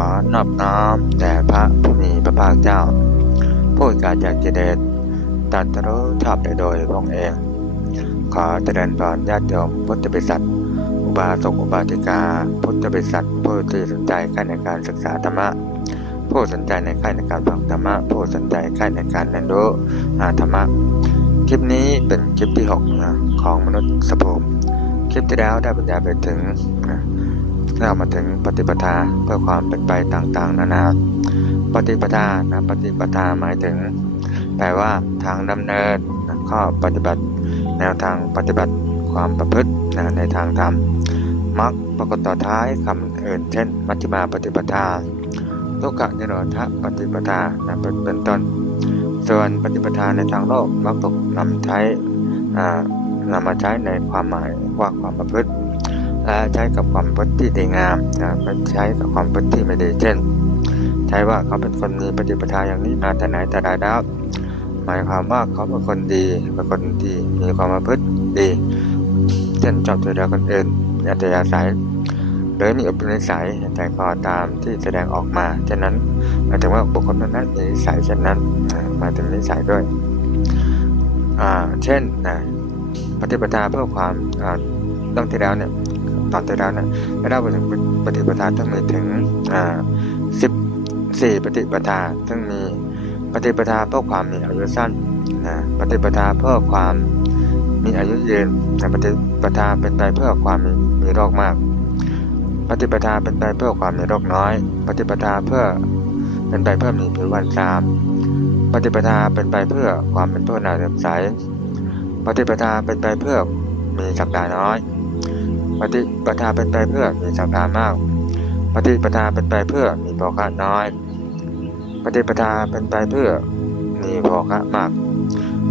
อนอบน้อมแด่พระผู้มีพระภาคเจ้า ผู้กาจากกิเลสตรัสรู้ชอบโดยพระองค์เอง ขอเจริญพรญาติโยมพุทธบริษัท อุบาสกอุบาสิกา พุทธบริษัทผู้ที่สนใจใกล้ในการศึกษาธรรมะผู้สนใจในใกล้ในการฟังธรรมะผู้สนใจใกล้ในการเรียนรู้อ่าธรรมะคลิปนี้เป็นคลิปที่6นะของมนุษย์สภูมิคลิปที่แล้วได้บรรยายไปถึงนะ เรามาถึงปฏิปทาเพื่อความเป็นไปต่างๆ นานา ปฏิปทานะปฏิปทาหมายถึง แปลว่าทางดำเนินนะข้อปฏิบัติ แนวทางปฏิบัติความประพฤตินะในทางธรรมมักปรากฏต่อท้ายคำอื่น เช่น มัชฌิมาปฏิปทาทุกขนิโรธปฏิปทานะเป็นเป็นต้น ส่วนปฏิปทาในทางโลกมักถูกนำใช้นำมาใช้ในความหมายว่าความประพฤติ และใช้กับความประพฤติที่ดีงามนะไม่ใช้กับความประพฤติที่ไม่ดีเช่น ใช้ว่าเขาเป็นคนมีปฏิปทาอย่างนี้มาแต่ไหนแต่ใดแล้วหมายความว่าเขาเป็นคนดีเป็นคนดีมีความประพฤติดีเช่นชอบช่วยเหลือคนอื่นอัธยาศัยหรือมีอุปนิสัยแต่ก็ตามที่แสดงออกมาฉะนั้นหมายถึงว่าบุคคลนั้นมีนิสัยเช่นนั้นหมายถึงนิสัยด้วยอ่าเช่นนะปฏิปทาเพื่อความอ่าต้องที่แล้วเนี่ย ตอนที่แล้วนี่ได้เล่าไปถึงปฏิปทาทั้งมีถึงอ่าสิบสี่ปฏิปทาซึ่งมีปฏิปทาเพื่อความมีอายุสั้นนะปฏิปทาเพื่อความมีอายุยืนนะปฏิปทาเป็นไปเพื่อความมีมีโรคมาก ปฏิปทาเป็นไปเพื่อความมีโรคน้อย ปฏิปทาเพื่อเป็นไปเพื่อมีผิวพรรณสามปฏิปทาเป็นไปเพื่อความเป็นผู้นาเลื่อมใสปฏิปทาเป็นไปเพื่อมีสักดาน้อย ปฏิปทาเป็นไปเพื่อมีสักดามาก ปฏิปทาเป็นไปเพื่อมีโภคะน้อย ปฏิปทาเป็นไปเพื่อมีโภคะมาก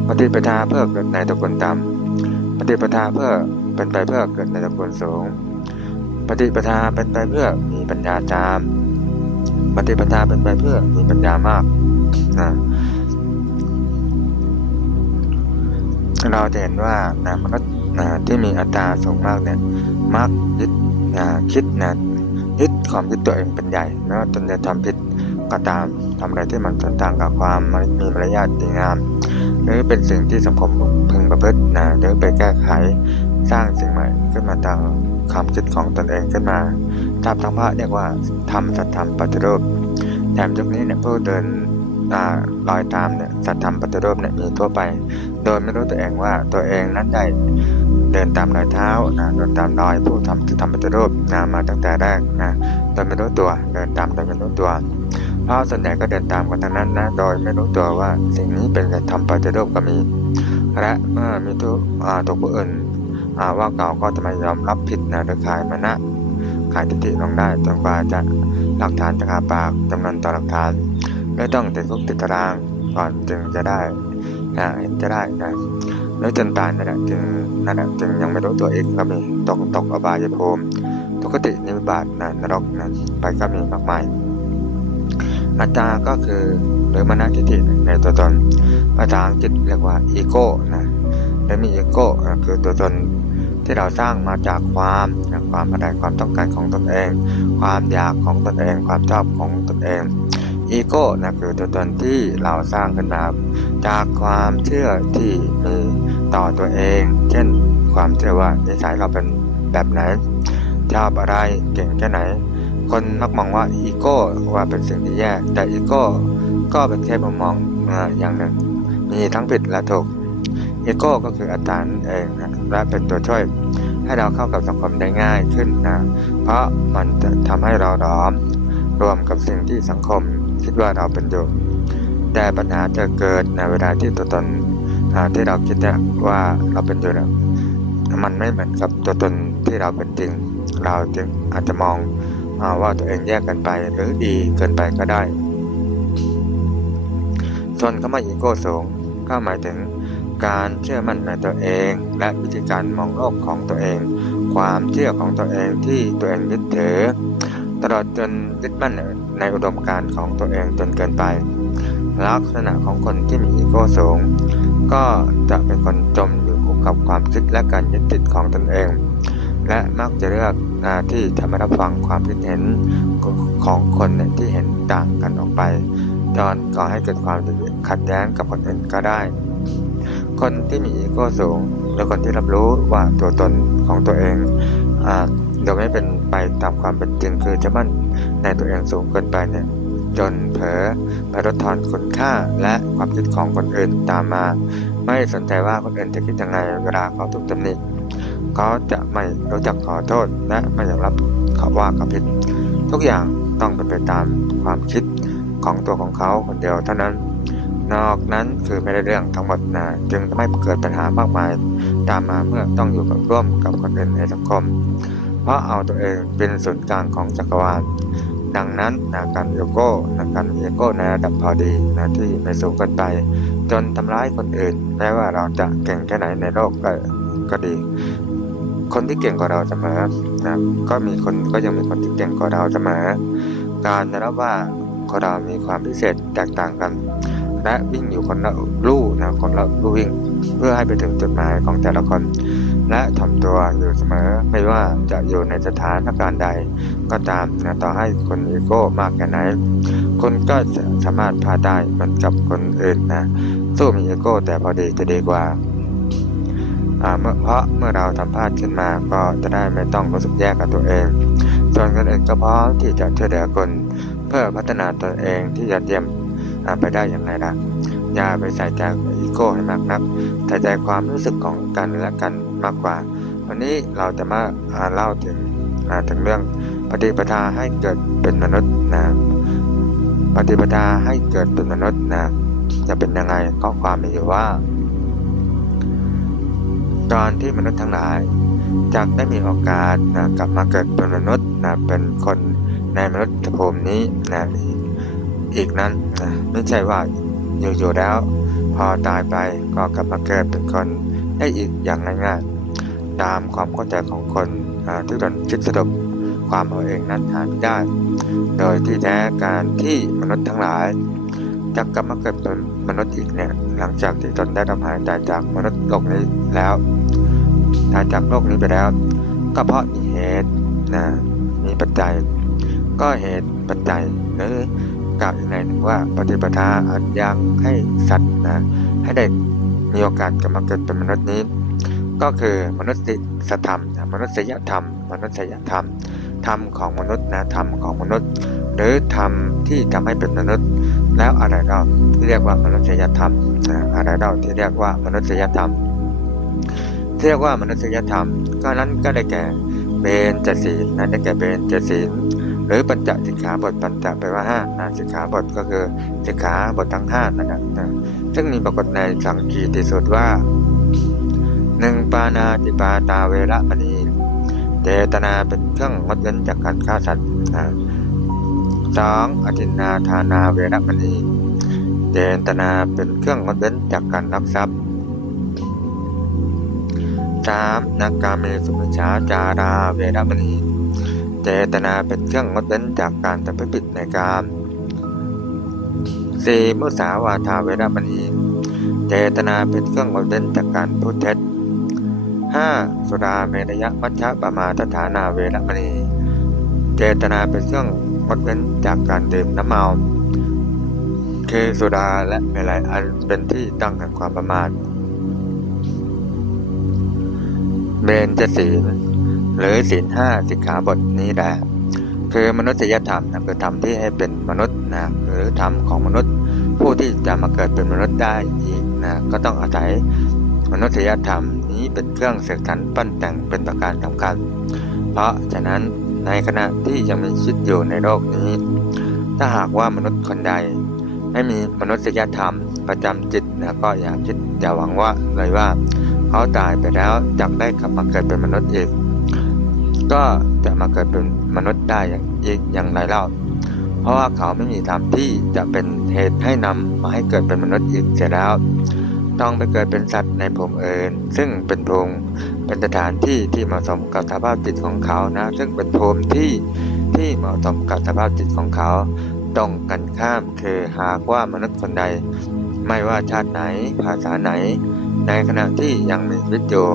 ปฏิปทาเพื่อเกิดในตระกูลต่ำปฏิปทาเพื่อเป็นไปเพื่อเกิดในตระกูลสูง ปฏิปทาเป็นไปเพื่อมีปัญญาจาม ปฏิปทาเป็นไปเพื่อมีปัญญามากนะเราจะเห็นว่านะมนุษย์นะที่มีอัตราสูงมากเนี่ย มักยึดนะคิดนะยึดความยึดตัวเองเป็นใหญ่ไม่ว่าตนจะทำผิดก็ตามทำอะไรที่มันสวนทางกับความมีมารยาทดีงามหรือเป็นสิ่งที่สังคมพึงประพฤตินะหรือไปแก้ไขสร้างสิ่งใหม่ขึ้นมาตามความคิดของตนเองขึ้นมาตามทางพระเรียกว่าทำสัตธรรมปฏิรูปแถมยุคนี้เนี่ยผู้เดินอ่ารอยตามเนี่ยสัตธรรมปฏิรูปเนี่ยมีทั่วไป โดยไม่รู้ตัวเองว่าตัวเองนั้นได้ เดินตามรอยเท้านะเดินตามรอยผู้ทำสัตธรรมปฏิรูปนะมาตั้งแต่แรกนะโดยไม่รู้ตัวเดินตามโดยไม่รู้ตัว เพราะส่วนใหญ่ก็เดินตามกันทั้งนั้นนะโดยไม่รู้ตัวว่าสิ่งนี้เป็นการทำปฏิรูปก็มี และเมื่อมีทุกอ่าถูกผู้อื่นว่าเก่าก็จะไม่ยอมรับผิดนะโดยขายมานะขายทิฏฐิลงได้จนกว่าจะหลักฐานจะคาปากจำนวนต่อหลักฐานไม่ต้องติดคุกติดตารางก่อนจึงจะได้นะเห็นจะได้นะ แล้วจนตายนั่นแหละจึงนั่นแหละจึงยังไม่รู้ตัวเองก็มีตกตกอบายภูมิทุกตินิบาตนะนรกนะไปก็มีมากมายอัตตาก็คือหรือมนทิฏฐิในตัวตนภาษาอังกฤษเรียกว่าอีโก้นะและมีอีโก้คือตัวตนที่เราสร้างมาจากความความอะไรความต้องการของตนเอง ความอยากของตนเอง ความชอบของตนเอง อีโก้นะคือตัวตนที่เราสร้างขึ้นมาจากความเชื่อที่มีต่อตัวเอง เช่น ความเชื่อว่านิสัยเราเป็นแบบไหนชอบอะไรเก่งแค่ไหน คนมักมองว่าอีโก้ว่าเป็นสิ่งที่แย่แต่อีโก้ก็เป็นแค่มุมมองนะอย่างหนึ่ง มีทั้งผิดและถูกอีโก้ก็คืออัตตานั่นเองนะและเป็นตัวช่วยให้เราเข้ากับสังคมได้ง่ายขึ้นนะ เพราะมันจะทำให้เราร้อมรวมกับสิ่งที่สังคม คิดว่าเราเป็นอยู่ แต่ปัญหาจะเกิดในเวลาที่ตัวตนที่เราคิดว่าเราเป็นอยู่เนี่ยมันไม่เหมือนกับตัวตนที่เราเป็นจริง เราจึงอาจจะมองว่าตัวเองแยกกันไปหรือดีเกินไปก็ได้ส่วนคำว่าอีโก้สูงก็หมายถึงการเชื่อมั่นในตัวเอง และวิธีการมองโลกของตัวเอง ความเชื่อของตัวเองที่ตัวเองยึดถือ ตลอดจนยึดมั่น ในอุดมการณ์ของตัวเองจนเกินไป ลักษณะของคนที่มีอีโก้สูง ก็จะเป็นคนจมอยู่กับความคิดและการยึดติดของตนเอง และมักจะเลือกอาที่จะไม่รับฟังความคิดเห็นของคนที่เห็นต่างกันออกไปจนก่อให้เกิดความขัดแย้งกับคนอื่นก็ได้ คนที่มีอีโก้สูงหรือคนที่รับรู้ว่าตัวตนของตัวเองอโดยไม่เป็นไปตามความเป็นจริงคือจะมั่น ในตัวเองสูงเกินไปเนี่ยจนเผลอไปลดทอนคุณค่าและความคิดของคนอื่นตามมา ไม่สนใจว่าคนอื่นจะคิดยังไงเวลาเขาถูกตำหนิเขาจะไม่รู้จักขอโทษและไม่ยอมรับเขาว่าเขาผิด ทุกอย่างต้องเป็นไปตามความคิดของตัวของเขาคนเดียวเท่านั้น นอกนั้นคือไม่ได้เรื่องทั้งหมดนะจึงทำให้เกิดปัญหามากมาย ตามมาเมื่อต้องอยู่กับร่วมกับคนอื่นในสังคม เพราะเอาตัวเองเป็นศูนย์กลางของจักรวาล ดังนั้นนะการอีโก้นะการมีอีโก้ในระดับพอดีนะที่ไม่สูงเกินไป จนทำร้ายคนอื่นแม้ว่าเราจะเก่งแค่ไหนในโลกก็ก็ดี คนที่เก่งกว่าเราเสมอนะก็มีคนก็ยังมีคนที่เก่งกว่าเราเสมอ การยอมรับว่าคนเรามีความพิเศษแตกต่างกัน และวิ่งอยู่คนละลู่นะคนละลู่วิ่ง เพื่อให้ไปถึงจุดหมายของแต่ละคน และถ่อมตัวอยู่เสมอ ไม่ว่าจะอยู่ในสถานการณ์ใด ก็ตามนะต่อให้คนอีโก้มากแค่ไหนคนก็จะสามารถพาได้เหมือนกับคนอื่นนะสู้มีอีโก้แต่พอดีจะดีกว่าเมื่อเพราะเมื่อเราทำพลาดขึ้นมาก็จะได้ไม่ต้องรู้สึกแย่กับตัวเอง ส่วนคนอื่นก็พร้อมที่จะช่วยเหลือคนเพื่อพัฒนาตัวเองที่จะเตรียมไปได้อย่างไรล่ะอย่าไปใส่ใจอีโก้ให้มากนักใส่ใจความรู้สึกของกันและกัน มากกว่า วันนี้เราจะมาเล่าถึงถึงเรื่องปฏิปทาให้เกิดเป็นมนุษย์นะปฏิปทาให้เกิดเป็นมนุษย์นะจะเป็นยังไงข้อความมีอยู่ว่า ตอนที่มนุษย์ทั้งหลายจากได้มีโอกาสนะกลับมาเกิดเป็นมนุษย์นะเป็นคนในมนุษย์ภูมินี้นะอีกนั้นนะไม่ใช่ว่าอยู่ๆแล้ว พอตายไปก็กลับมาเกิดเป็นคนได้อีกอย่างง่ายๆ ตามความเข้าใจของคนที่ตนคิดสรุปความเอาเองนั้นหาไม่ได้ โดยที่แท้การที่มนุษย์ทั้งหลายจะกลับมาเกิดเป็นมนุษย์อีกเนี่ยหลังจากที่ตนได้ทำหายตายจากมนุษย์โลกนี้แล้วตายจากโลกนี้ไปแล้ว ก็เพราะมีเหตุนะมีปัจจัย ก็เหตุปัจจัยหรือกล่าวอีกในหนึ่งว่าปฏิปทาอันยังให้สัตว์นะให้ได้มีโอกาสกลับมาเกิดเป็นมนุษย์นี้ ก็คือมนุษยธรรม มนุษยธรรม มนุษยธรรม ธรรมของมนุษย์นะธรรมของมนุษย์ หรือธรรมที่ทำให้เป็นมนุษย์ แล้วอะไรเราที่เรียกว่ามนุษยธรรมอะไรเราที่เรียกว่ามนุษยธรรมที่เรียกว่ามนุษยธรรม ก็นั้นก็ได้แก่เบญจศีลนะได้แก่เบญจศีลหรือปัญจสิกขาบทปัญจแปลว่าห้านะสิกขาบทก็คือสิกขาบททั้งห้านั่นแหละนะซึ่งมีปรากฏในสังกีติสูตรว่า หนึ่งปานาติปาตาเวระมณีเจตนาเป็นเครื่องงดเว้นจากการฆ่าสัตว์สองอธินนาทานาเวระมณีเจตนาเป็นเครื่องงดเว้นจากการลักทรัพย์สามนักกาเมสุมิชาจาราเวระมณีเจตนาเป็นเครื่องงดเว้นจากการทำให้ผิดในกามสี่มุสาวาทาเวรมณีเจตนาเป็นเครื่องงดเว้นจากการพูดเท็จ ห้าสุราเมรยมัชฌะปมาทฐานาเวรมณี เจตนาเป็นเครื่องงดเว้นจากการดื่มน้ำเมา คือสุราและเมลัยอันเป็นที่ตั้งแห่งความประมาทเบญจศีลหรือศีลห้าสิกขาบทนี้แหละคือมนุษยธรรมนะคือธรรมที่ให้เป็นมนุษย์นะหรือธรรมของมนุษย์ ผู้ที่จะมาเกิดเป็นมนุษย์ได้อีกนะก็ต้องอาศัยมนุษยธรรม นี้เป็นเครื่องเสกสรรปั้นแต่งเป็นประการสำคัญ เพราะฉะนั้นในขณะที่ยังมีชีวิตอยู่ในโลกนี้ ถ้าหากว่ามนุษย์คนใด ไม่มีมนุษยธรรมประจำจิตนะก็อย่าคิดอย่าหวังว่าเลยว่า เขาตายไปแล้วจะได้กลับมาเกิดเป็นมนุษย์อีก ก็จะมาเกิดเป็นมนุษย์ได้อย่างอีกอย่างไรเล่า เพราะว่าเขาไม่มีธรรมที่จะเป็นเหตุให้นำมาให้เกิดเป็นมนุษย์อีกเสียแล้ว ต้องไปเกิดเป็นสัตว์ในภูมิอื่นซึ่งเป็นภูมิเป็นสถานที่ที่เหมาะสมกับสภาพจิตของเขานะ ซึ่งเป็นภูมิที่ที่เหมาะสมกับสภาพจิตของเขา ตรงกันข้ามคือหากว่ามนุษย์คนใด ไม่ว่าชาติไหนภาษาไหน ในขณะที่ยังมีชีวิตอยู่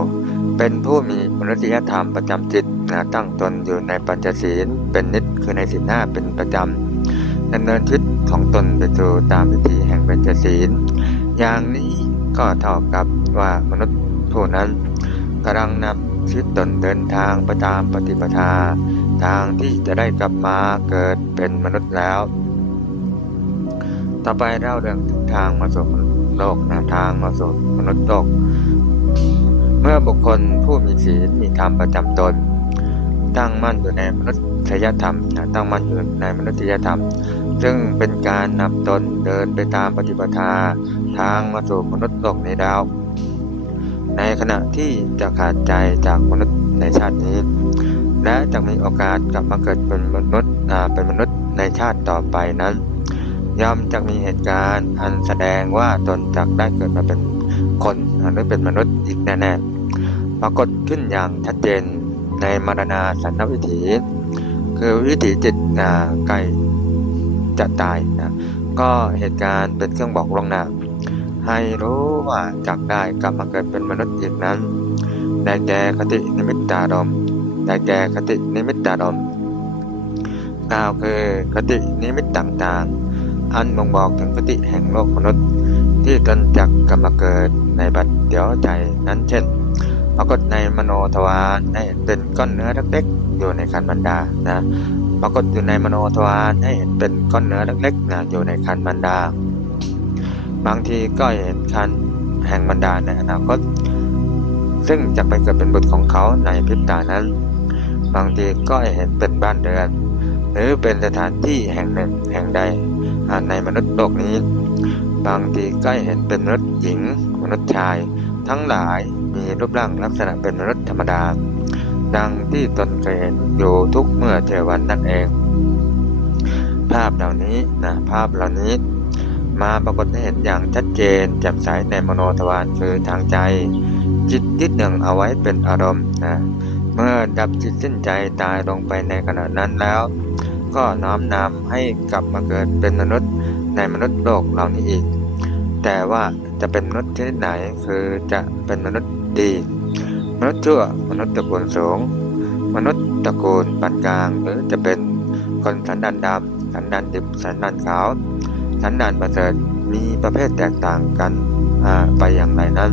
เป็นผู้มีมนุษยธรรมประจำจิตนะตั้งตนอยู่ในปัญจศีลเป็นนิจคือในศีลหน้าเป็นประจำดำเนินชีวิตของตนไปสู่ตามวิถีแห่งปัญจศีลอย่างนี้ ก็เท่ากับว่ามนุษย์ผู้นั้นกำลังนำชีวิตตนเดินทางไปตามปฏิปทา ทางที่จะได้กลับมาเกิดเป็นมนุษย์แล้ว ต่อไปเล่าเรื่องถึงทางมาสู่โลกนะทางมาสู่มนุษย์โลก เมื่อบุคคลผู้มีศีลมีธรรมประจำตน ตั้งมั่นอยู่ในมนุษยธรรมนะตั้งมั่นอยู่ในมนุษยธรรม ซึ่งเป็นการนำตนเดินไปตามปฏิปทาทางมาสู่มนุษย์โลกในดาว ในขณะที่จะขาดใจจากมนุษย์ในชาตินี้ และจะมีโอกาสกลับมาเกิดเป็นมนุษย์เป็นมนุษย์ในชาติต่อไปนั้น ย่อมจะมีเหตุการณ์อันแสดงว่าตนจะได้เกิดมาเป็นคนหรือเป็นมนุษย์อีกแน่ๆปรากฏขึ้นอย่างชัดเจนในมรณาสันนวิถี คือวิถีจิตอ่าใกล้ จะตายนะก็เหตุการณ์เป็นเครื่องบอกล่วงหน้าให้รู้ว่าจักได้กลับมาเกิดเป็นมนุษย์อีกนั้นได้แก่คตินิมิตตารมได้แก่คตินิมิตตารมกล่าวคือคตินิมิตต่างๆ อันบ่งบอกถึงคติแห่งโลกมนุษย์ ที่ตนจักกลับมาเกิดในบัดเดี๋ยวใจนั้นเช่นปรากฏในมโนทวารให้เห็นเป็นก้อนเนื้อเล็กๆอยู่ในคันบรรดานะ ปรากฏอยู่ในมโนทวารให้เห็นเป็นก้อนเนื้อเล็กๆนะอยู่ในคันบรรดา บางทีก็เห็นคันแห่งบรรดาในอนาคต ซึ่งจะไปเกิดเป็นบุตรของเขาในพริบตานั้น บางทีก็เห็นเป็นบ้านเรือน หรือเป็นสถานที่แห่งหนึ่งแห่งใดในมนุษย์โลกนี้ บางทีก็เห็นเป็นมนุษย์หญิงมนุษย์ชาย ทั้งหลายมีรูปร่างลักษณะเป็นมนุษย์ธรรมดา ดังที่ตนเคยเห็นอยู่ทุกเมื่อเจอวันนั่นเอง ภาพเหล่านี้นะภาพเหล่านี้ มาปรากฏให้เห็นอย่างชัดเจนแจ่มใสในมโนทวารคือทางใจ จิตยึดหนึ่งเอาไว้เป็นอารมณ์นะเมื่อดับจิตสิ้นใจตายลงไปในขณะนั้นแล้ว ก็น้อมนำให้กลับมาเกิดเป็นมนุษย์ในมนุษย์โลกเหล่านี้อีก แต่ว่าจะเป็นมนุษย์ชนิดไหนคือจะเป็นมนุษย์ดี มนุษย์ชั่วมนุษย์ตระกูลสูง มนุษย์ตระกูลปานกลาง หรือจะเป็นคนสันดานดำสันดานดิบสันดานขาว สันดานประเสริฐมีประเภทแตกต่างกันไปอย่างไรนั้น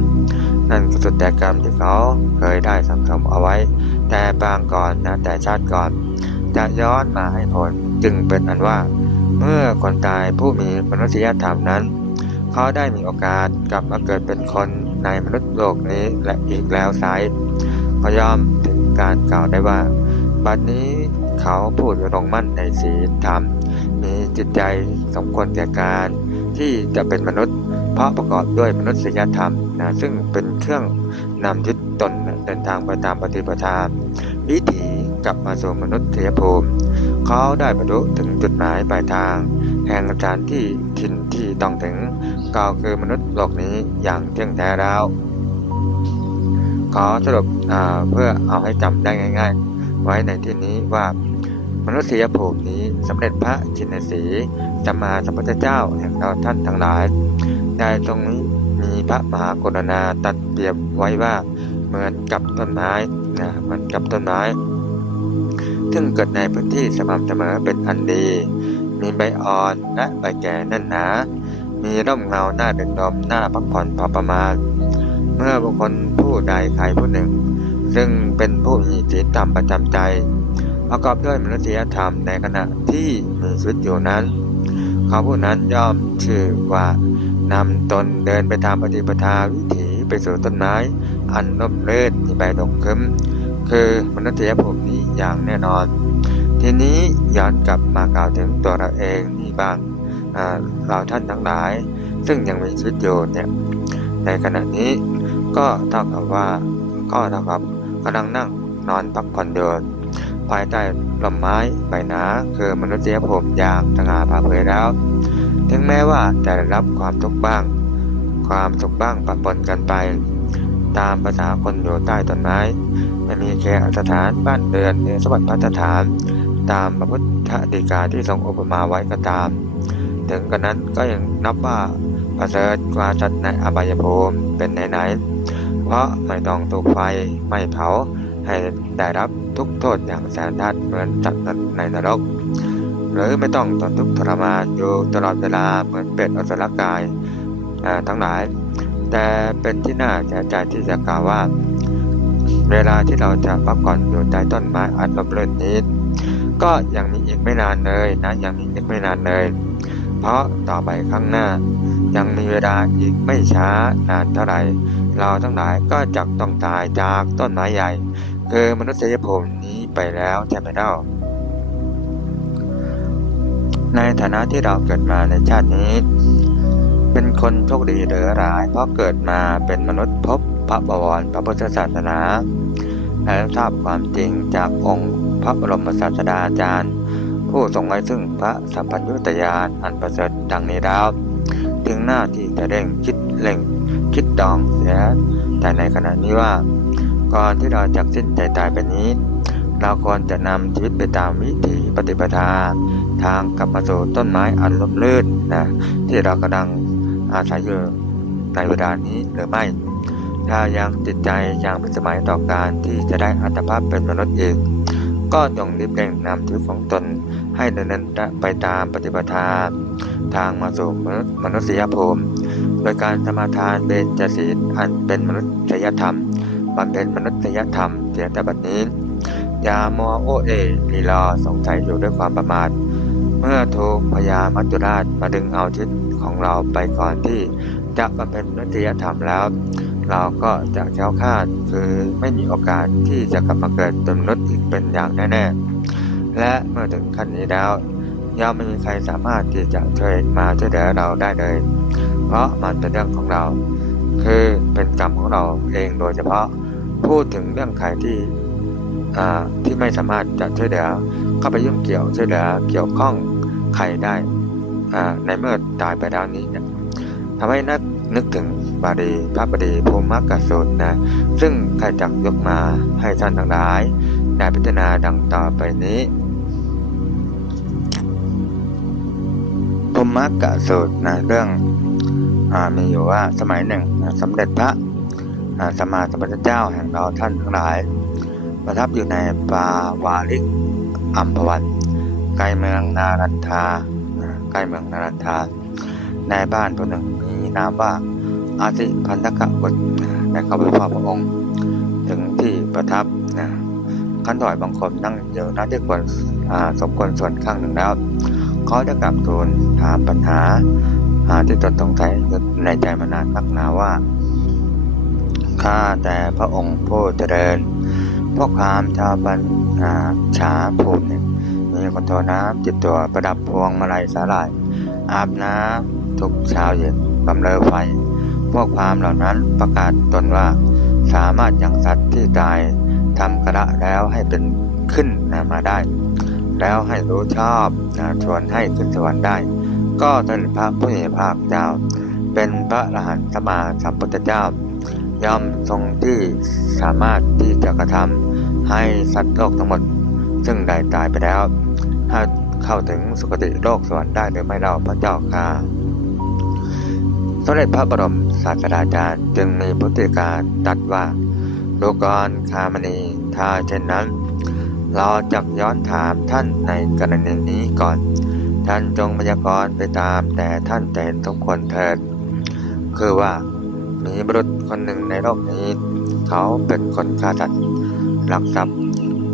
นั่นคือสุดแต่กรรมที่เขาเคยได้สังสมเอาไว้ แต่บางก่อนนะแต่ชาติก่อน จะย้อนมาให้ผลจึงเป็นอันว่า เมื่อคนตายผู้มีมนุษยธรรมนั้น เขาได้มีโอกาสกลับมาเกิดเป็นคน ในมนุษย์โลกนี้และอีกแล้วไซก็ย่อมถึงการกล่าวได้ว่า บัดนี้เขาพูดลงมั่นในศีลธรรม มีจิตใจสมควรแก่การที่จะเป็นมนุษย์ เพราะประกอบด้วยมนุษยธรรมนะซึ่งเป็นเครื่องนำยึดตนเดินทางไปตามปฏิปทาวิถีกลับมาสู่มนุษย์เทภูมิ เขาได้บรรลุถึงจุดหมายปลายทาง แห่งสถานที่ถิ่นที่ต้องถึง กล่าวคือมนุษย์โลกนี้อย่างเที่ยงแท้แล้ว ขอสรุปเพื่อเอาให้จำได้ง่าย ๆ ไว้ในที่นี้ว่ามนุษยภูมินี้สำเร็จพระชินสีสัมมาสัมพุทธเจ้าแห่งเราท่านทั้งหลายในตรงนี้มีพระมหากรุณาตัดเปรียบไว้ว่าเหมือนกับต้นไม้นะเหมือนกับต้นไม้ ซึ่งเกิดในพื้นที่สม่ำเสมอเป็นอันดี มีใบอ่อนและใบแก่แน่นหนา มีร่มเงาหน้าเด็ดดอมหน้าพักผ่อนพอประมาณ เมื่อบุคคลผู้ใดใครผู้หนึ่ง ซึ่งเป็นผู้มีศีลธรรมประจำใจ ประกอบด้วยมนุษยธรรมในขณะที่มีชีวิตอยู่นั้น เขาผู้นั้นย่อมชื่อว่านำตนเดินไปตามปฏิปทาวิถีไปสู่ต้นไม้ อันร่มรื่นมีใบดกคึ้ม คือมนุษยภูมินี้อย่างแน่นอน ทีนี้ย้อนกลับมากล่าวถึงตัวเราเองนี่บ้าง เราท่านทั้งหลาย ซึ่งยังมีชีวิตอยู่เนี่ยในขณะนี้ก็เท่ากับว่าก็เท่ากับกำลังนั่งนอนพักผ่อนเดินภายใต้ลมไม้ใบหนาคือมนุษยภูมิอย่างสง่าผ่าเผยแล้ว ถึงแม้ว่าจะได้รับความทุกข์บ้าง ความสุขบ้างปะปนกันไป ตามภาษาคนอยู่ใต้ต้นไม้ไม่มีแค่สถานบ้านเรือนหรือสวัสดิพัฒฐาน ตามพระพุทธดีกาที่ทรงอุปมาไว้ก็ตาม ถึงกระนั้นก็ยังนับว่าประเสริฐกว่าสัตว์ในอบายภูมิเป็นไหนๆเพราะไม่ต้องถูกไฟไม่เผาให้ได้รับทุกโทษอย่างแสนทัดเหมือนจัดในนรก หรือไม่ต้องทนทุกทรมานอยู่ตลอดเวลาเหมือนเป็ดอสรกายทั้งหลาย แต่เป็นที่น่าเสียใจที่จะกล่าวว่า เวลาที่เราจะพักผ่อนอยู่ใต้ต้นไม้อันลมรื่นนี้ ก็ยังมีอีกไม่นานเลยนะยังมีอีกไม่นานเลย เพราะต่อไปข้างหน้า ยังมีเวลาอีกไม่ช้านานเท่าไหร่ เราทั้งหลายก็จะต้องตายจากต้นไม้ใหญ่ คือมนุษยภูมินี้ไปแล้วใช่ไหมเล่าในฐานะที่เราเกิดมาในชาตินี้ เป็นคนโชคดีหรือร้าย เพราะเกิดมาเป็นมนุษย์พบพระบวรพระพุทธศาสนาและทราบความจริงจากองค์พระบรมศาสดาจารย์ ผู้ทรงไว้ซึ่งพระสัมพัญญุตญาณอันประเสริฐดังนี้แล้วถึงหน้าที่จะเร่งคิดเร่งคิดดองเสียแต่ในขณะนี้ว่า ก่อนที่เราจะสิ้นใจตายไปนี้ เราควรจะนำชีวิตไปตามวิถีปฏิปทา ทางกลับมาสู่ต้นไม้อันล่มลื่นนะที่เรากำลังอาศัยอยู่ในเวลานี้หรือไม่ ถ้ายังจิตใจยังเป็นสมัยต่อการที่จะได้อัตภาพเป็นมนุษย์อีก ก็จงรีบเร่งนำชีวิตของตน ให้ดำเนินไปตามปฏิปทาทางมาสู่มนุษยภูมิ โดยการสมาทานเบญจศีลอันเป็นมนุษยธรรมบำเพ็ญมนุษยธรรมเสียแต่บัดนี้อย่ามัวโอเอลีลอสงสัยอยู่ด้วยความประมาท เมื่อถูกพญามัจจุราชมาดึงเอาชิตของเราไปก่อนที่จะบำเพ็ญมนุษยธรรมแล้ว เราก็จะแค้วคาดคือไม่มีโอกาสที่จะกลับมาเกิดเป็นมนุษย์อีกเป็นอย่างแน่ๆ และเมื่อถึงขั้นนี้แล้วย่อมไม่มีใครสามารถที่จะช่วยมาช่วยเหลือเราได้เลย เพราะมันเป็นเรื่องของเรา คือเป็นกรรมของเราเองโดยเฉพาะพูดถึงเรื่องใครที่ที่ไม่สามารถจะช่วยเหลือเข้าไปยุ่งเกี่ยวช่วยเหลือเกี่ยวข้องใครได้ในเมื่อตายไปแล้วนี้เนี่ยทำให้นึกนึกถึงบาลีพระบดีภูมิกสูตรนะซึ่งใครจักยกมาให้ท่านทั้งหลายได้พิจารณาดังต่อไปนี้ มิกสูตรนะเรื่องอมีอยู่ว่าสมัยหนึ่งสมเด็จพระสมมาสัมพุทธเจ้าแห่งเราท่านทั้งหลาย ประทับอยู่ในป่าวาลิกอัมพวันใกล้เมืองนารันทาใกล้เมืองนารันทา ในบ้านตัวหนึ่งมีนามว่าอาติพันธกะบุตรนะได้เข้าไปเฝ้าพระองค์ ถึงที่ประทับนะขั้นถอยบังคมนั่งอยู่หน้าที่ควรสมควรส่วนข้างหนึ่งแล้ว เขาได้กลับทูลถามปัญหาอ่าที่ตนสงสัยในใจมานานนักหนาว่าข้าแต่พระองค์ผู้เจริญพวกพรามชาวบัญอ่าชาภูมิเนี่ยมีคนโทน้ำจิตตัวประดับพวงมาลัยสาหร่าย อาบน้ำทุกเช้าเย็นบำเรอไฟ พวกพรามเหล่านั้นประกาศตนว่าสามารถยังสัตว์ที่ตายทำกระแล้วให้เป็นขึ้นนะมาได้ แล้วให้รู้ชอบนะชวนให้ขึ้นสวรรค์ได้ ก็ท่านพระผู้ใหญ่ภาคเจ้า เป็นพระอรหันตสมาสัมพุทธเจ้า ย่อมทรงที่สามารถที่จะกระทำให้สัตว์โลกทั้งหมด ซึ่งได้ตายไปแล้วให้เข้าถึงสุคติโลกสวรรค์ได้หรือไม่เล่าพระเจ้าค่ะสมเด็จพระบรมศาสดาจารย์จึงมีพุทธิการตัดว่าดูกรคามณีถ้าเช่นนั้น เราจะย้อนถามท่านในกรณีนี้ก่อน ท่านจงพยากรณ์ไปตามแต่ท่านจะเห็นสมควรเถิด คือว่ามีบุรุษคนหนึ่งในโลกนี้ เขาเป็นคนฆ่าสัตว์ลักทรัพย์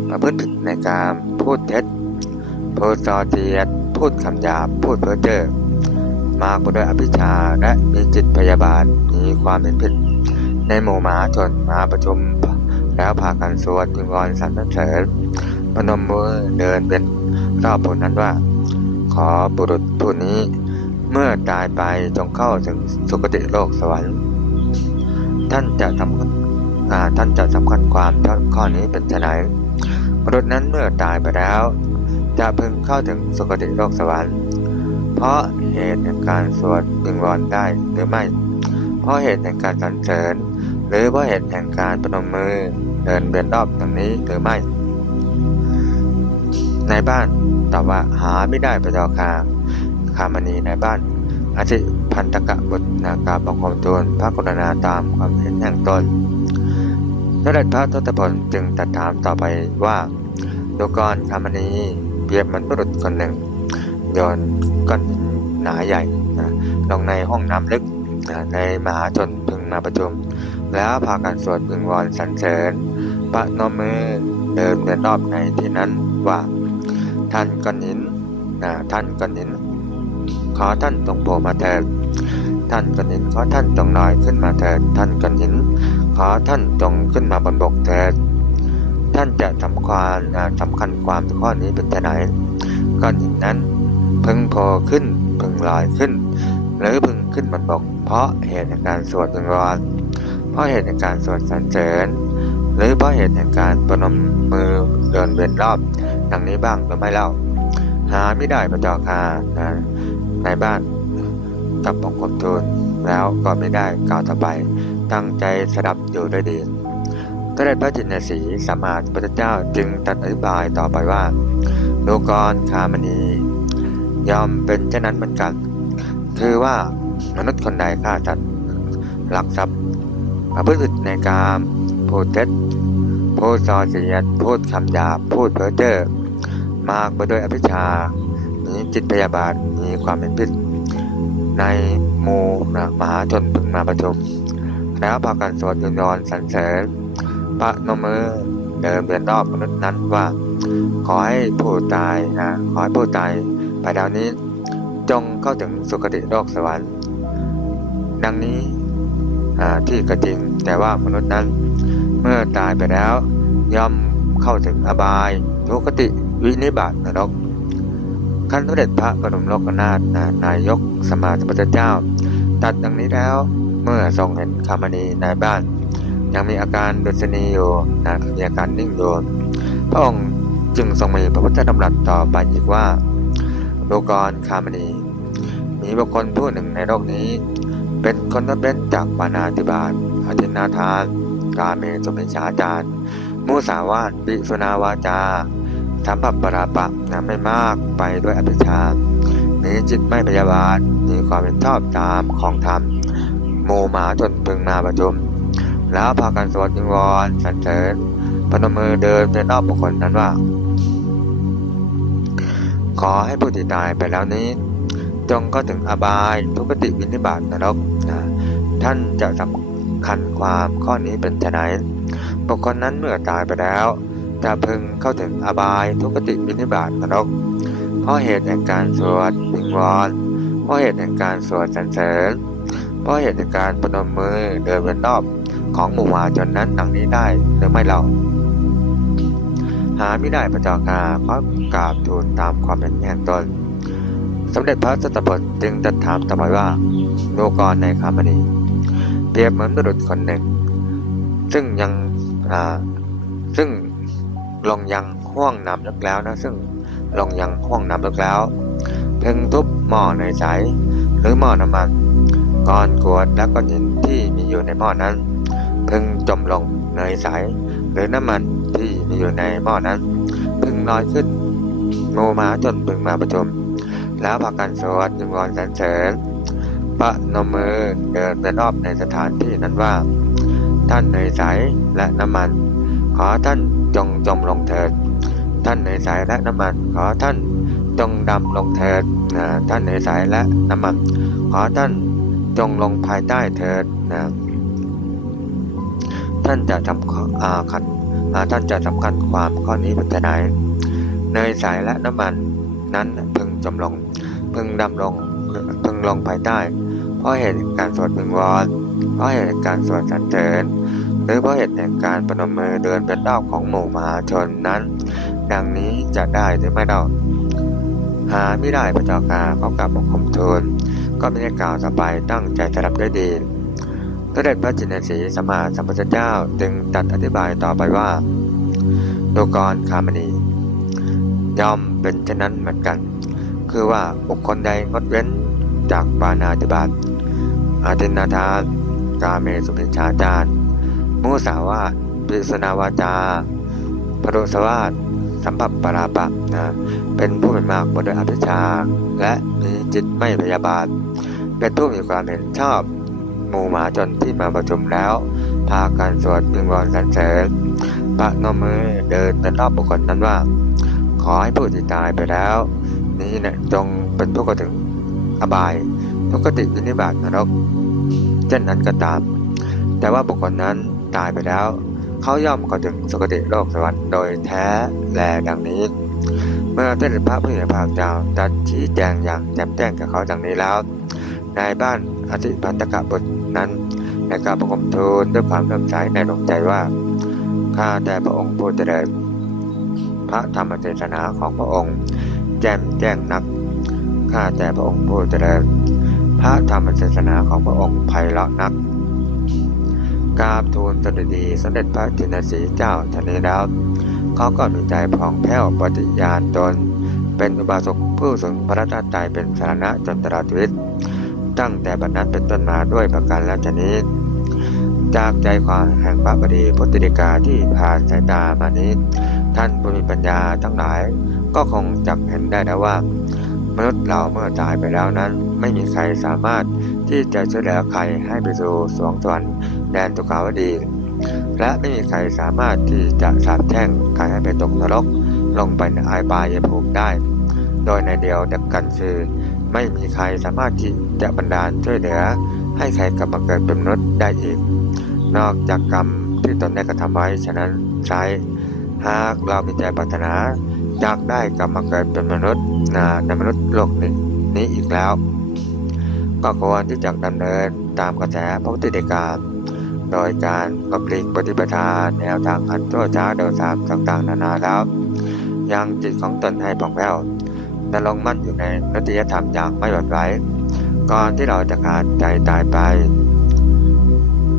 ประพฤติผิดในการพูดเท็จพูดส่อเสียดพูดคำหยาบพูดเพ้อเจ้อมากไปด้วยอภิชาและมีจิตพยาบาทมีความเห็นผิด ในหมู่หมาชนมาประชุมแล้วพากันสวดจึงวอนสรรเสริญ พนมมือเดินเป็นรอบผู้นั้นว่า ขอบุรุษผู้นี้ เมื่อตายไปจงเข้าถึงสุคติโลกสวรรค์ ท่านจะสำคัญท่านจะสำคัญความข้อนี้เป็นไฉนมนุษย์นั้นเมื่อตายไปแล้ว จะพึงเข้าถึงสุคติโลกสวรรค์ เพราะเหตุแห่งการสวดพึงวอนได้หรือไม่ เพราะเหตุแห่งการสรรเสริญ หรือเพราะเหตุแห่งการปนมมือเดินเวียนรอบตรงนี้หรือไม่ ในบ้านตอบว่าหาไม่ได้พระเจ้าค่ะคามณีในบ้านอาทิพันธกะบุตรนากาบังคมทูลพระกรุณาตามความเห็นแห่งตนสมเด็จพระทศพลจึงตรัสถามต่อไปว่าดูกรคำนี้เปรียบเหมือนบุรุษคนหนึ่งโยนก้อนหินหนาใหญ่นะลงในห้องน้ำลึกนะในมหาชนพึงมาประชุม แล้วพากันสวดพึงวอนสรรเสริญปะนมมือเดินเดินรอบในที่นั้นว่า ท่านก้อนหินนะท่านก้อนหินขอท่านจงโผล่มาเถิดท่านก้อนหินขอท่านจงลอยขึ้นมาเถิดท่านก้อนหินขอท่านจงขึ้นมาบนบกเถิดท่านจะสำคัญอ่าสำคัญความข้อนี้เป็นไฉนก้อนหินนั้น พึงโผล่ขึ้นพึงลอยขึ้น หรือพึงขึ้นบนบก เพราะเหตุแห่งการสวดพึงวอนเพราะเหตุแห่งการสวดสรรเสริญ หรือเพราะเหตุแห่งการประนมมือเดินเวียนรอบ ดังนี้บ้างหรือไม่เล่า หาไม่ได้พระเจ้าค่ะนะในบ้านกับบังคมทูลแล้วก็ไม่ได้กล่าวต่อไป ตั้งใจสดับอยู่ด้วยดีพระเดชพระจินสีสัมมาสัมพุทธเจ้าจึงตัดอธิบายต่อไปว่าดูกรคามณียอมเป็นเช่นนั้นเหมือนกัน คือว่ามนุษย์คนใดฆ่าสัตว์ลักทรัพย์ประพฤติในกามพูดเท็จพูดส่อเสียดพูดคำหยาบพูดเพ้อเจ้อ มากไปด้วยอภิชา มีจิตพยาบาท มีความเป็นพิษ ในหมู่นะมหาชนพึงมาประชุม แล้วพากันสวดยุนยอนสรรเสริญพระนมมือเดินเวียนรอบมนุษย์นั้นว่า ขอให้ผู้ตายนะ ขอให้ผู้ตายไปดาวนี้จงเข้าถึงสุคติโลกสวรรค์ ดังนี้ที่ก็จริงแต่ว่ามนุษย์นั้น เมื่อตายไปแล้วย่อมเข้าถึงอบายทุกติ วินิบาตนรกขั้นสมเด็จพระบรมโลกนาถนายกสมาสัมพุทธเจ้า ตัดดังนี้แล้วเมื่อทรงเห็นคามณีในบ้าน ยังมีอาการดุษณีอยู่นะมีอาการนิ่งอยู่พระองค์จึงทรงมีพระพุทธดำรัสต่อไปอีกว่าดูกรคามณีมีบุคคลผู้หนึ่งในโลกนี้ เป็นคนงดเว้นจากปานาติบาตอธินาทาน กาเมสุมิชาจารมุสาวาทปิสุนาวาจา สัมผัสปราปะนะไม่มากไปด้วยอภิชามีจิตไม่พยาบาทมีความเป็นชอบตามของธรรมโมหมาจนพึงมาประชุม แล้วพากันสวดยิงวอนสรรเสริญพนมมือเดินเป็นรอบบุคคลนั้นว่า ขอให้ผู้ที่ตายไปแล้วนี้ จงก็ถึงอบายทุกติวินิบาตนรกนะท่านจะสำคัญความข้อนี้เป็นไนบุคคลนั้นเมื่อตายไปแล้ว จะพึงเข้าถึงอบายทุกติวินิบาตนรก เพราะเหตุแห่งการสวดวิงวอนเพราะเหตุแห่งการสวดสรรเสริญ เพราะเหตุแห่งการประนมมือเดินเป็นรอบของหมู่มาชนนั้นดังนี้ได้หรือไม่เราหาไม่ได้พระเจ้าค่ะเพราะกราบทูลตามความเป็นแห่งตนสมเด็จพระสัตบุตรจึงตรัสถามต่อไปว่าโลกรในคามณีเปรียบเหมือนบุรุษคนหนึ่ง ซึ่งยังอ่าซึ่ง ลงยังห้วงน้ำลึกแล้วนะซึ่งลงยังห้วงน้ำลึกแล้วเพ่งทุบหม้อในใสหรือหม้อน้ำมันก้อนกรวดและก้อนหินที่มีอยู่ในหม้อนั้น พึงจมลงในใสหรือน้ำมันที่มีอยู่ในหม้อนั้น พึงลอยขึ้นโมมาจนพึงมาประชุม แล้วพากันสวดจึงวอนสรรเสริญปะนมมือเดินไปรอบในสถานที่นั้นว่า ท่านเนยใสและน้ำมัน ขอท่านจงจมลงเถิด ท่านเนยใสและน้ำมัน ขอท่านจงดำลงเถิดนะท่านเนยใสและน้ำมัน ขอท่านจงลงภายใต้เถิดนะท่านจะทำข้ออ่าขัดอ่าท่านจะสำคัญความข้อนี้เป็นไฉนเนยใสและน้ำมัน นั้นพึงจมลง พึงดำลงพึงลงภายใต้ เพราะเหตุการสวดพึงวอนเพราะเหตุการสวดสรรเสริญ รือเพราะเหตุแห่งการประนมมือเดินเป็นรอบของหมู่มหาชนนั้น ดังนี้จะได้หรือไม่เล่าหาไม่ได้พระเจ้าค่ะเขากลับบังคมทูลก็ไม่ได้กล่าวต่อไปตั้งใจจะรับด้ดีพระเดชพระจินสีสมมาสัมพุทธเจ้าจึงตัดอธิบายต่อไปว่าดูกรคามณีย่อมเป็นเช่นนั้นเหมือนกัน คือว่าบุคคลใดงดเว้นจากปานาติบาตอาทินนาทานกาเมสุมิชาจาร มุสาวาทปิสนาวาจาปรุสวาทสัมผัสปราปะนะเป็นผู้เป็นมากบนด้วยอภิชา และมีจิตไม่พยาบาท เป็นผู้มีความเห็นชอบหมู่หมาจนที่มาประชุมแล้ว พากันสวดวิงวอนสรรเสริญปะนมมือเดินเป็นรอบบุคคลนั้นว่า ขอให้ผู้ที่ตายไปแล้ว นี้เนี่ยจงเป็นผู้เข้าถึงอบายทุกติวินิบาตนรก เช่นนั้นก็ตาม แต่ว่าบุคคลนั้น ตายไปแล้ว เขาย่อมเข้าถึงสุคติโลกสวรรค์โดยแท้แลดังนี้ เมื่อเทศพระผู้ใหญ่ภาคเจ้าตัดชี้แจงอย่างแจ่มแจ้งกับเขาดังนี้แล้วนายบ้านอธิพันตกะบุตรนั้นในการประคมทูลด้วยความเลื่อมใสในดวงใจว่าข้าแต่พระองค์ผู้เจริญพระธรรมเทศนาของพระองค์ แจ่มแจ้งนักข้าแต่พระองค์ผู้เจริญพระธรรมเทศนาของพระองค์ไพเราะนัก กราบทูลสดุดีสมเด็จพระจินสีเจ้าทะเลแล้วเขาก็มีใจผ่องแผ้วปฏิญาณตน เป็นอุบาสกผู้สูงพระรัตนตรัยเป็นสารณะจนตลอดชีวิต ตั้งแต่บัดนั้นเป็นต้นมาด้วยประการและชนี้จากใจความแห่งพระบดีพุทธิกาที่ผ่านสายตามานี้ ท่านผู้มีปัญญาทั้งหลายก็คงจักเห็นได้แล้วว่า มนุษย์เราเมื่อตายไปแล้วนั้น ไม่มีใครสามารถที่จะช่วยเหลือใครให้ไปสู่สวงสวรรค์ แดนตุกาวดี และไม่มีใครสามารถที่จะสาบแช่งใครให้ไปตกนรก ลงไปในอายบายภูมิได้ โดยในเดียวเดียวกันคือ ไม่มีใครสามารถที่จะบันดาลช่วยเหลือ ให้ใครกลับมาเกิดเป็นมนุษย์ได้อีก นอกจากกรรมที่ตนได้กระทำไว้ฉะนั้นใช้หากเรามีใจปรารถนาอยากได้กลับมาเกิดเป็นมนุษย์นาในมนุษย์โลกนี้นี้อีกแล้ว ก็ควรที่จะดำเนินตามกระแสพระพุทธเดกา โดยการกบลิกปฏิปทาแนวทางอันโจ้ช้าโดยสามต่างๆ นานาแล้วยังจิตของตนให้ผ่องแผ้วดำรงมั่นอยู่ในนติยธรรมอย่างไม่หวั่นไหวก่อนที่เราจะขาดใจตายไป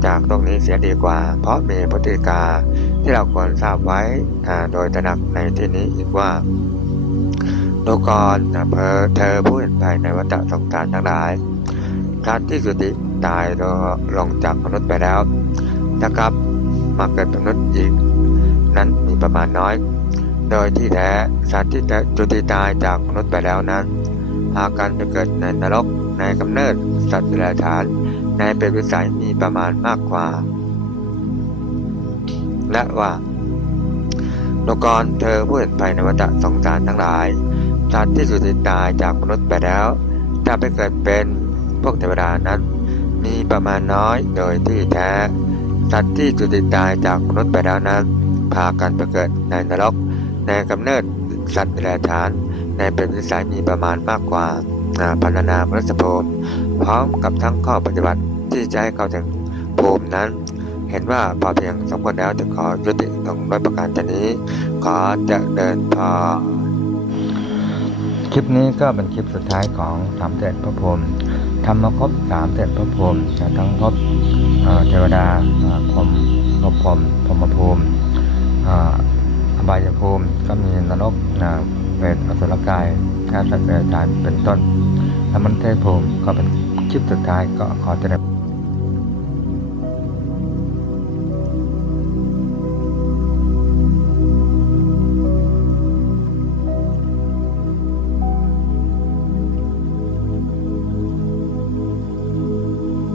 จากตรงนี้เสียดีกว่า เพราะมีปฏิกาที่เราควรทราบไว้โดยตระหนักในที่นี้อีกว่าดูกรนเพอเธอผู้เห็นภายในวัฏสงสารทั้งหลายท่านที่สุติตายลงจากมนุษย์ไปแล้ว นะครับ มาเกิดเป็นมนุษย์อีก นั้นมีประมาณน้อย โดยที่แท้สัตว์ที่จุติตายจากมนุษย์ไปแล้วนั้นพากันไปเกิดในนรกในกำเนิดสัตว์เดรัจฉานในเป็นวิสัยมีประมาณมากกว่า และว่าโลกรเธอผู้เห็นภัยในวัฏสงสารทั้งหลายสัตว์ที่สุติตายจากมนุษย์ไปแล้วถ้าไปเกิดเป็นพวกเทวดานั้น มีประมาณน้อยโดยที่แท้ สัตว์ที่สุติตายจากมนุษย์ไปแล้วนั้นพากันไปเกิดในนรก ในกำเนิดสัตว์เดรัจฉาน ในเป็นวิสัยมีประมาณมากกว่าพันนามนุษยภูมิพร้อมกับทั้งข้อปฏิบัติที่จะให้เข้าถึงภูมินั้น เห็นว่าพอเพียงสมควรแล้วจะขอยุติลงด้วยประการชนี้ ขอจะเดินพอ คลิปนี้ก็เป็นคลิปสุดท้ายของสามเด็จพระพรหมทำมาครบสามเด็จพระพรหมทั้งภพเอ่อ เทวดาเอ่อพรมภพพรมพรมภูมิอบายภูมิก็มีนรกนะเป็นอสุรกายอาสัตว์เดรัจฉานเป็นต้นและมันเทพภูมิก็เป็นคลิปสุดท้ายก็ขอเจริ